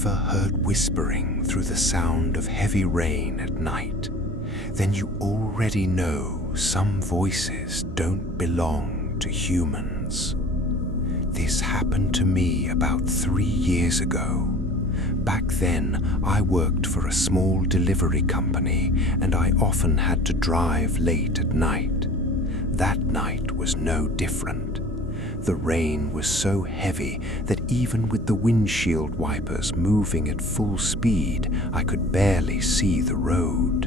ever heard whispering through the sound of heavy rain at night, then you already know some voices don't belong to humans. This happened to me about 3 years ago. Back then, I worked for a small delivery company and I often had to drive late at night. That night was no different. The rain was so heavy that even with the windshield wipers moving at full speed, I could barely see the road.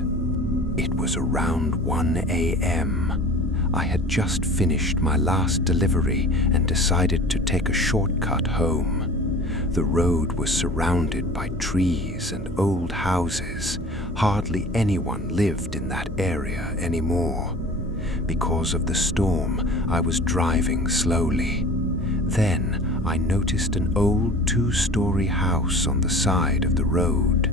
It was around 1 a.m. I had just finished my last delivery and decided to take a shortcut home. The road was surrounded by trees and old houses. Hardly anyone lived in that area anymore. Because of the storm, I was driving slowly. Then I noticed an old 2-story house on the side of the road.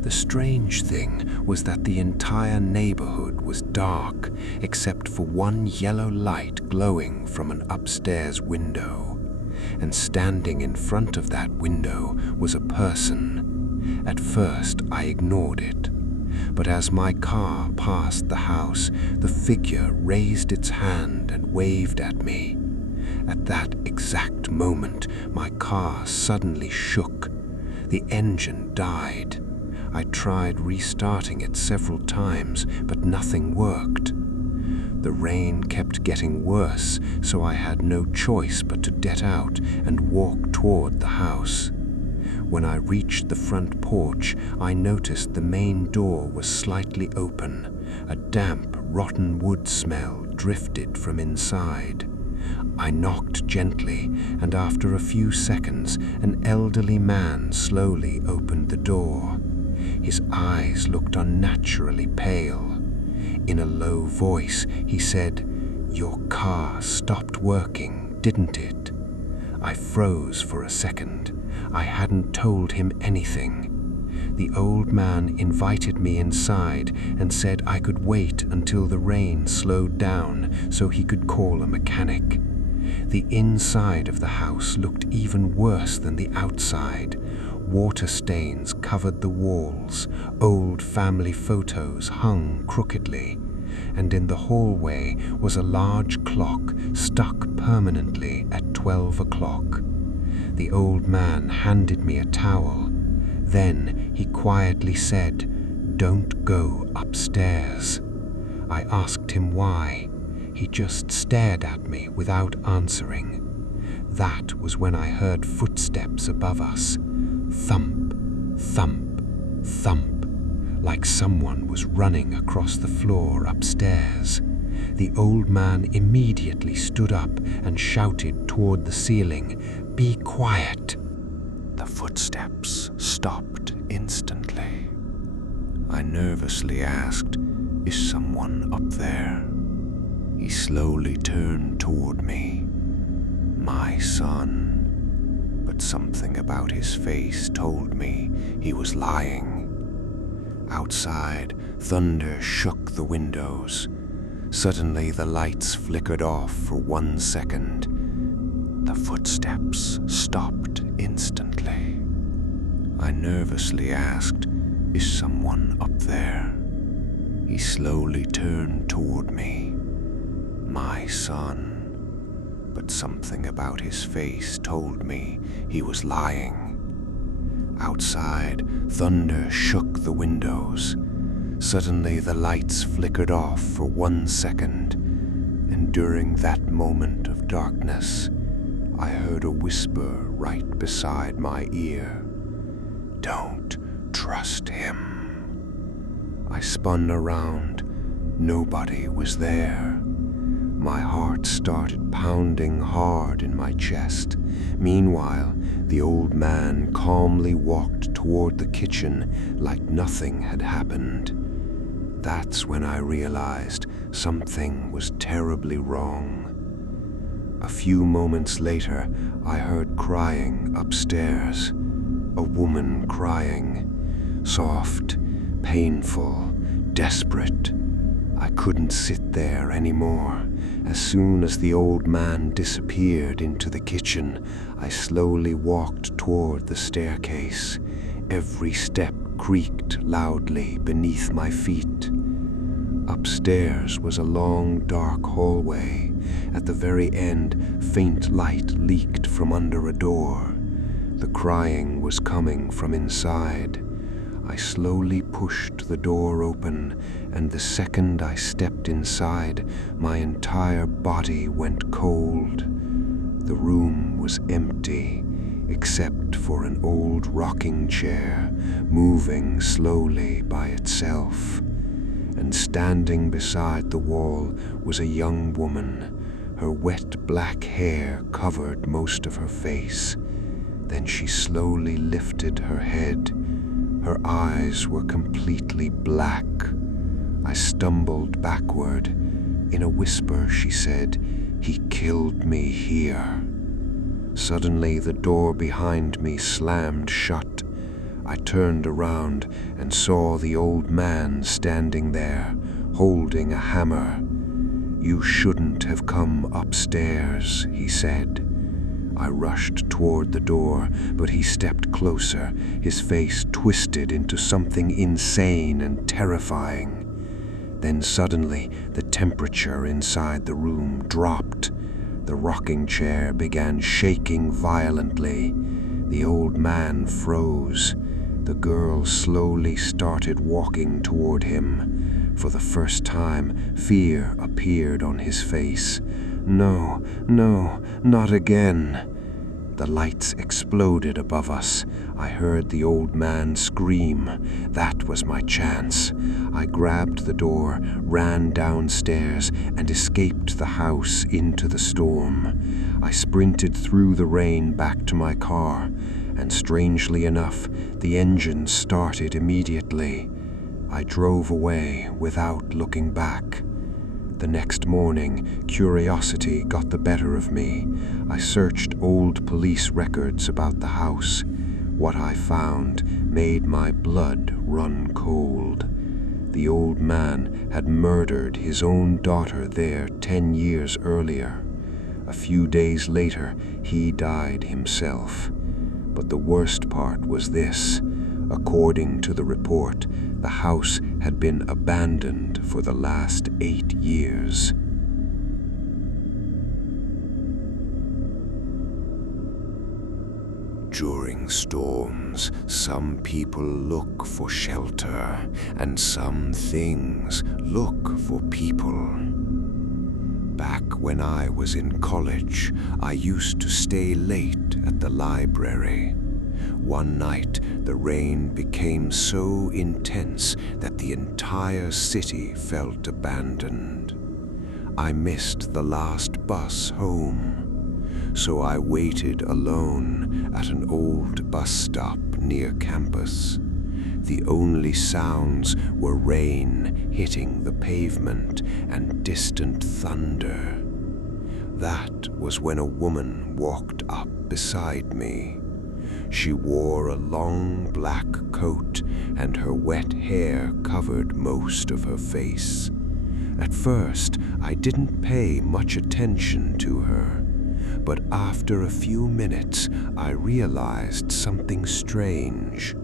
The strange thing was that the entire neighborhood was dark, except for one yellow light glowing from an upstairs window. And standing in front of that window was a person. At first, I ignored it. But as my car passed the house, the figure raised its hand and waved at me. At that exact moment, my car suddenly shook. The engine died. I tried restarting it several times, but nothing worked. The rain kept getting worse, so I had no choice but to get out and walk toward the house. When I reached the front porch, I noticed the main door was slightly open. A damp, rotten wood smell drifted from inside. I knocked gently, and after a few seconds, an elderly man slowly opened the door. His eyes looked unnaturally pale. In a low voice, he said, "Your car stopped working, didn't it?" I froze for a second. I hadn't told him anything. The old man invited me inside and said I could wait until the rain slowed down so he could call a mechanic. The inside of the house looked even worse than the outside. Water stains covered the walls, old family photos hung crookedly, and in the hallway was a large clock stuck permanently at 12 o'clock. The old man handed me a towel. Then he quietly said, "Don't go upstairs." I asked him why. He just stared at me without answering. That was when I heard footsteps above us. Thump, thump, thump, like someone was running across the floor upstairs. The old man immediately stood up and shouted toward the ceiling, "Be quiet!" The footsteps stopped instantly. I nervously asked, "Is someone up there?" He slowly turned toward me. "My son." But something about his face told me he was lying. Outside, thunder shook the windows. Suddenly, the lights flickered off for 1 second. The footsteps stopped instantly. I nervously asked, "Is someone up there?" He slowly turned toward me. "My son." But something about his face told me he was lying. Outside, thunder shook the windows. Suddenly, the lights flickered off for 1 second, and during that moment of darkness, I heard a whisper right beside my ear. "Don't trust him." I spun around. Nobody was there. My heart started pounding hard in my chest. Meanwhile, the old man calmly walked toward the kitchen like nothing had happened. That's when I realized something was terribly wrong. A few moments later, I heard crying upstairs. A woman crying. Soft, painful, desperate. I couldn't sit there anymore. As soon as the old man disappeared into the kitchen, I slowly walked toward the staircase. Every step creaked loudly beneath my feet. Upstairs was a long, dark hallway. At the very end, faint light leaked from under a door. The crying was coming from inside. I slowly pushed the door open, and the second I stepped inside, my entire body went cold. The room was empty, except for an old rocking chair moving slowly by itself. And standing beside the wall was a young woman. Her wet black hair covered most of her face. Then she slowly lifted her head. Her eyes were completely black. I stumbled backward. In a whisper, she said, "He killed me here." Suddenly, the door behind me slammed shut. I turned around and saw the old man standing there, holding a hammer. "You shouldn't have come upstairs," he said. I rushed toward the door, but he stepped closer, his face twisted into something insane and terrifying. Then suddenly, the temperature inside the room dropped. The rocking chair began shaking violently. The old man froze. The girl slowly started walking toward him. For the first time, fear appeared on his face. "No, no, not again." The lights exploded above us. I heard the old man scream. That was my chance. I grabbed the door, ran downstairs, and escaped the house into the storm. I sprinted through the rain back to my car, and strangely enough, the engine started immediately. I drove away without looking back. The next morning, curiosity got the better of me. I searched old police records about the house. What I found made my blood run cold. The old man had murdered his own daughter there 10 years earlier. A few days later, he died himself. But the worst part was this. According to the report, the house had been abandoned for the last 8 years. During storms, some people look for shelter, and some things look for people. Back when I was in college, I used to stay late at the library. One night, the rain became so intense that the entire city felt abandoned. I missed the last bus home, so I waited alone at an old bus stop near campus. The only sounds were rain hitting the pavement and distant thunder. That was when a woman walked up beside me. She wore a long black coat, and her wet hair covered most of her face. At first, I didn't pay much attention to her, but after a few minutes, I realized something strange.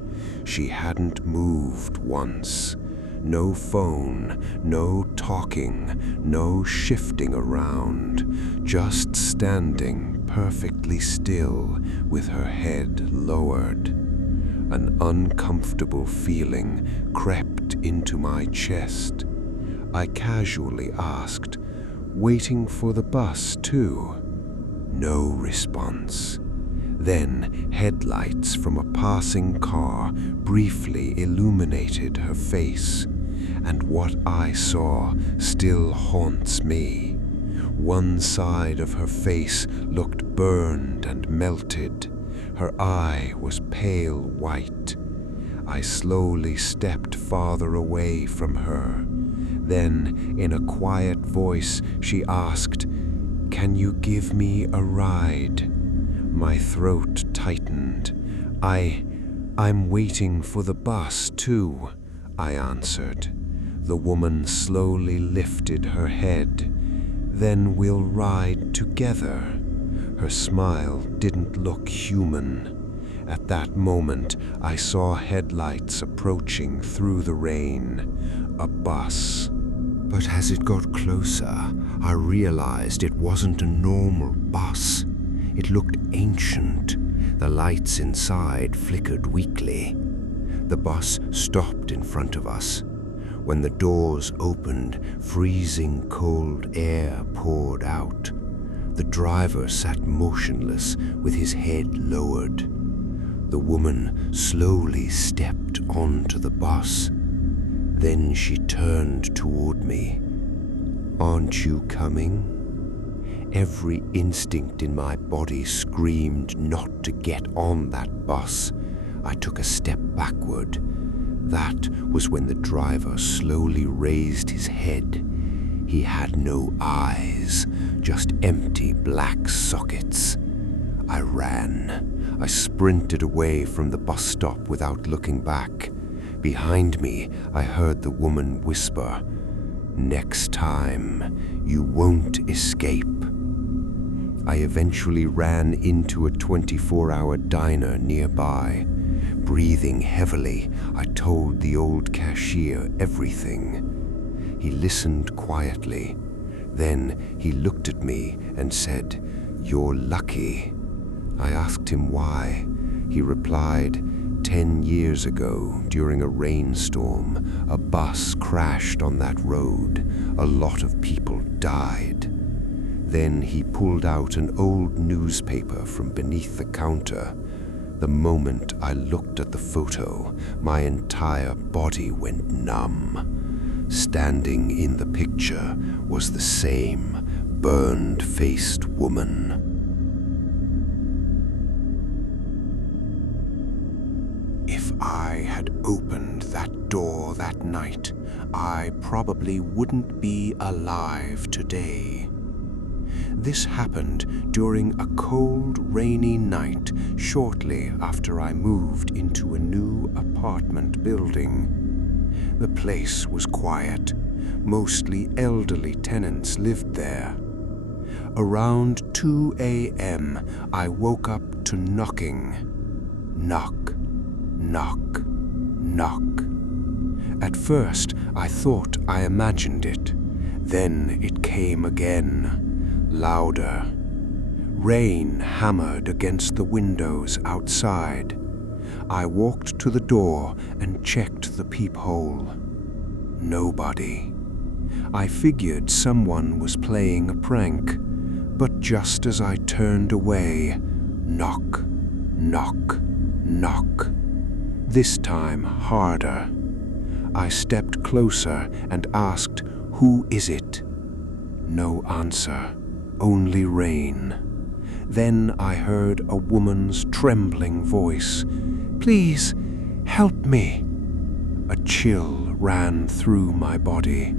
She hadn't moved once. No phone, no talking, no shifting around, just standing perfectly still with her head lowered. An uncomfortable feeling crept into my chest. I casually asked, "Waiting for the bus too?" No response. Then headlights from a passing car briefly illuminated her face, and what I saw still haunts me. One side of her face looked burned and melted. Her eye was pale white. I slowly stepped farther away from her. Then, in a quiet voice, she asked, "Can you give me a ride?" My throat tightened. I'm waiting for the bus, too," I answered. The woman slowly lifted her head. "Then we'll ride together." Her smile didn't look human. At that moment, I saw headlights approaching through the rain. A bus. But as it got closer, I realized it wasn't a normal bus. It looked ancient. The lights inside flickered weakly. The bus stopped in front of us. When the doors opened, freezing cold air poured out. The driver sat motionless with his head lowered. The woman slowly stepped onto the bus. Then she turned toward me. "Aren't you coming?" Every instinct in my body screamed not to get on that bus. I took a step backward. That was when the driver slowly raised his head. He had no eyes, just empty black sockets. I ran. I sprinted away from the bus stop without looking back. Behind me, I heard the woman whisper, "Next time, you won't escape." I eventually ran into a 24-hour diner nearby. Breathing heavily, I told the old cashier everything. He listened quietly. Then he looked at me and said, "You're lucky." I asked him why. He replied, 10 years ago, during a rainstorm, a bus crashed on that road. A lot of people died." Then he pulled out an old newspaper from beneath the counter. The moment I looked at the photo, my entire body went numb. Standing in the picture was the same burned-faced woman. If I had opened that door that night, I probably wouldn't be alive today. This happened during a cold, rainy night shortly after I moved into a new apartment building. The place was quiet. Mostly elderly tenants lived there. Around 2 a.m., I woke up to knocking. Knock, knock, knock. At first, I thought I imagined it. Then it came again. Louder. Rain hammered against the windows outside. I walked to the door and checked the peephole. Nobody. I figured someone was playing a prank, but just as I turned away, knock, knock, knock. This time harder. I stepped closer and asked, "Who is it?" No answer. Only rain. Then I heard a woman's trembling voice. "Please, help me." A chill ran through my body.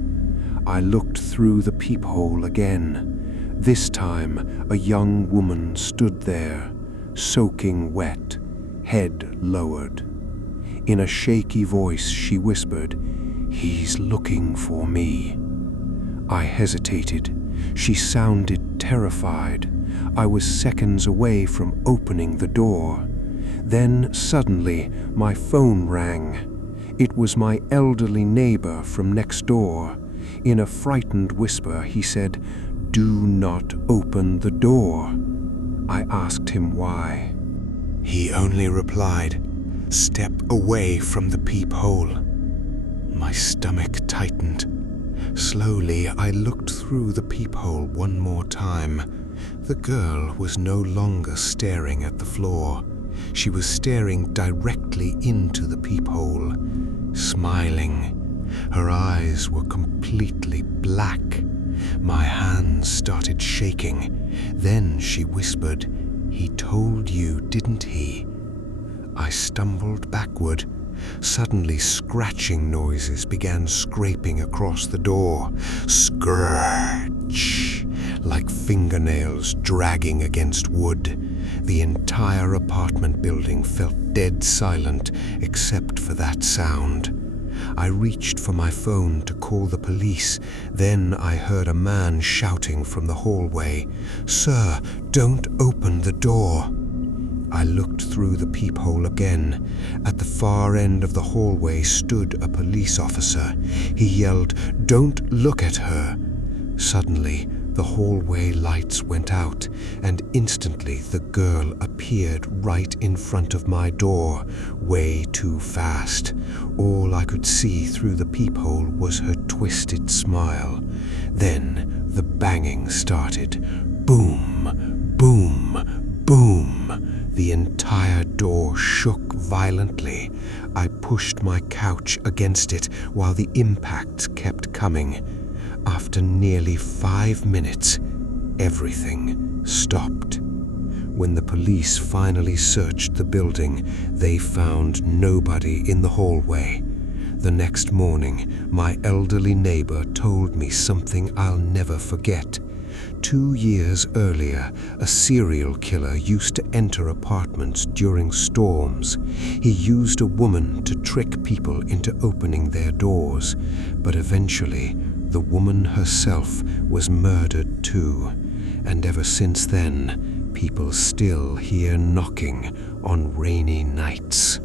I looked through the peephole again. This time, a young woman stood there, soaking wet, head lowered. In a shaky voice, she whispered, "He's looking for me." I hesitated. She sounded terrified. I was seconds away from opening the door. Then suddenly my phone rang. It was my elderly neighbor from next door. In a frightened whisper, he said, "Do not open the door." I asked him why. He only replied, "Step away from the peephole." My stomach tightened. Slowly, I looked through the peephole one more time. The girl was no longer staring at the floor. She was staring directly into the peephole, smiling. Her eyes were completely black. My hands started shaking. Then she whispered, "He told you, didn't he?" I stumbled backward. Suddenly, scratching noises began scraping across the door. Scratch! Like fingernails dragging against wood. The entire apartment building felt dead silent except for that sound. I reached for my phone to call the police. Then I heard a man shouting from the hallway, "Sir, don't open the door." I looked through the peephole again. At the far end of the hallway stood a police officer. He yelled, "Don't look at her." Suddenly, the hallway lights went out, and instantly the girl appeared right in front of my door, way too fast. All I could see through the peephole was her twisted smile. Then the banging started. Boom, boom, boom. The entire door shook violently. I pushed my couch against it while the impacts kept coming. After nearly 5 minutes, everything stopped. When the police finally searched the building, they found nobody in the hallway. The next morning, my elderly neighbor told me something I'll never forget. 2 years earlier, a serial killer used to enter apartments during storms. He used a woman to trick people into opening their doors, but eventually, the woman herself was murdered too. And ever since then, people still hear knocking on rainy nights.